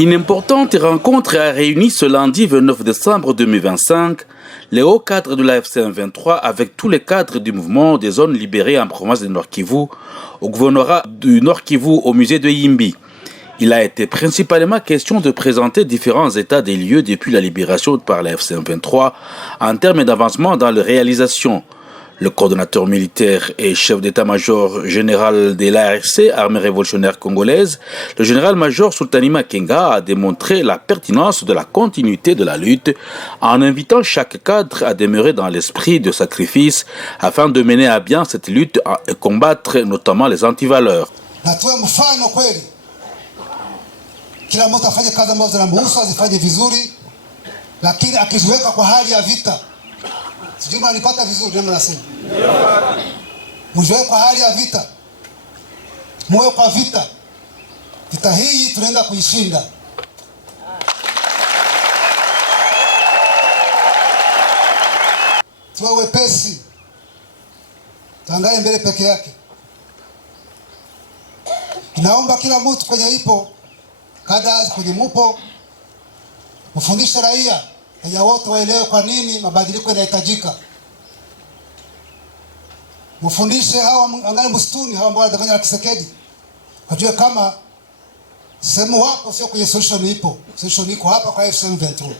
Une importante rencontre a réuni ce lundi 29 décembre 2025 les hauts cadres de la FC M23 avec tous les cadres du mouvement des zones libérées en province du Nord Kivu, au gouvernorat du Nord Kivu au musée de Yimbi. Il a été principalement question de présenter différents états des lieux depuis la libération par la FC M23 en termes d'avancement dans les réalisations. Le coordonnateur militaire et chef d'état-major général de l'ARC, Armée révolutionnaire congolaise, le général-major Sultani Makenga a démontré la pertinence de la continuité de la lutte en invitant chaque cadre à demeurer dans l'esprit de sacrifice afin de mener à bien cette lutte et combattre notamment les antivaleurs. Sijui mnanipata vizuri ndio mnasema. Mjoe kwa hali ya vita. Moyo kwa vita. Vita hii tunaenda kuishinda. Tuwe wepesi. Tuangalie mbele peke yake. Naomba kila mtu kwenye ipo, kada kwenye mupo, mfundishe raia wote waelewe kwa nini mabadiliko yanahitajika. Mfundishe hawa angali msituni hawa ambao wanafanya Kisekedi. Wajue kama sehemu wako sio kwenye solution ipo. Solution iko hapa kwa FC M23.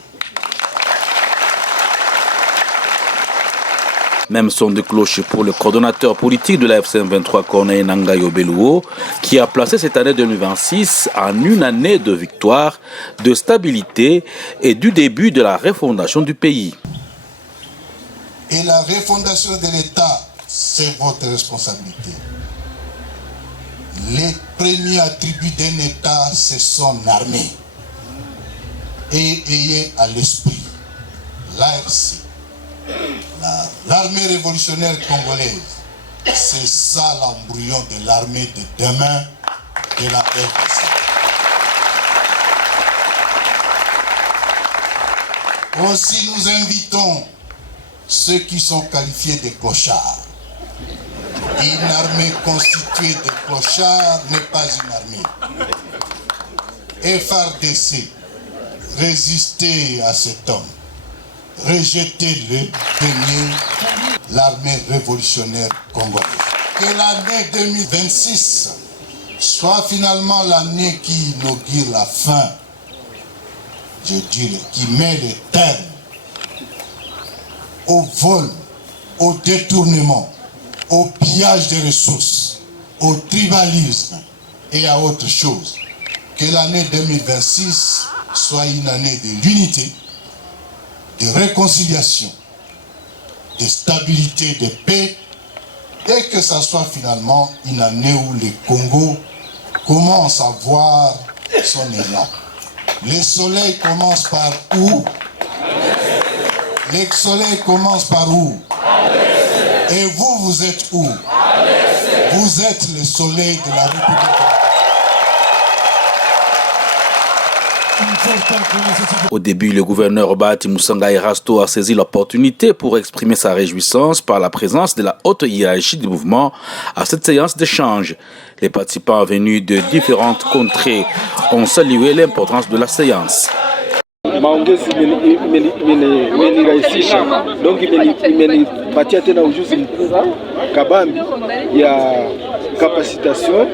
Même son de cloche pour le coordonnateur politique de la FC M23, Corneille Nangayo Belouo, qui a placé cette année 2026 en une année de victoire, de stabilité et du début de la refondation du pays. Et la refondation de l'État, c'est votre responsabilité. Les premiers attributs d'un État, c'est son armée. Et ayez à l'esprit l'ARC. L'armée révolutionnaire congolaise, c'est ça l'embryon de l'armée de demain de la RDC. Aussi, nous invitons ceux qui sont qualifiés de clochards. Une armée constituée de clochards n'est pas une armée. FARDC, résistez à cet homme. Rejetez-le, daignez l'armée révolutionnaire congolaise. Que l'année 2026 soit finalement l'année qui inaugure la fin, je dirais, qui met le terme au vol, au détournement, au pillage des ressources, au tribalisme et à autre chose. Que l'année 2026 soit une année de l'unité, de réconciliation, de stabilité, de paix, et que ça soit finalement une année où le Congo commence à voir son élan. Le soleil commence par où? Le soleil commence par où? Et vous, vous êtes où? Vous êtes le soleil de la République. Au début, le gouverneur Bahati Moussanga Erasto a saisi l'opportunité pour exprimer sa réjouissance par la présence de la haute hiérarchie du mouvement à cette séance d'échange. Les participants venus de différentes contrées ont salué l'importance de la séance. Maongezi imenirahisisha, donc imenipatia tena ujuzi mkubwa kabambi ya capacitation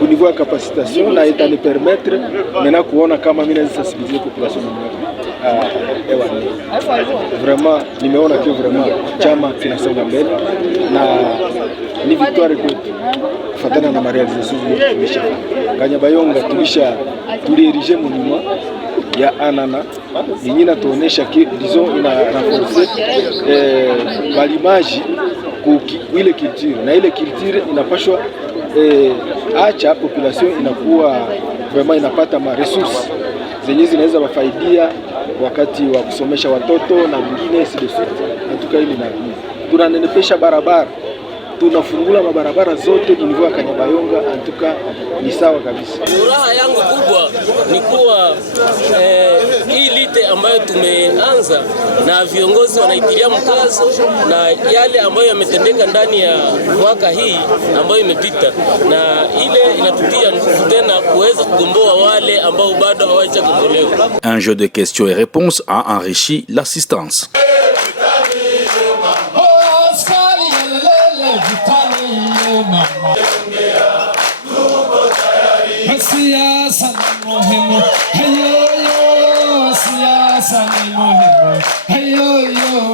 au niveau ya capacitation na itani permettre maintenant kuona kama mimi naweza sensibiliser population vraiment nimeona que vraiment chama kinasonga mbele na ni victoire kwetu kufuatana na marealization tulisha Kanyabayonga tulierige monument ya Anana yenye inatuonesha que disons ina renforcer l'image ile culture na ile culture inapashwa acha population inakuwa vraiment inapata ma resources zenye zinaweza wafaidia wakati wa kusomesha watoto na wengine si de suite. Natuka hili na tunanenepesha barabara tunafungula mabarabara zote kunivua Kanyabayonga, antuka ni sawa kabisa. Furaha yangu kubwa ni kuwa hii lite ambayo tumeanza na viongozi wanaitilia mkazo na yale ambayo yametendeka ndani ya mwaka hii ambayo imepita, na ile inatutia nguvu tena kuweza kugomboa wale ambao bado hawajagombolewa. Un jeu de questions et réponses a enrichi l'assistance. Siasa ni muhimu, hayo yo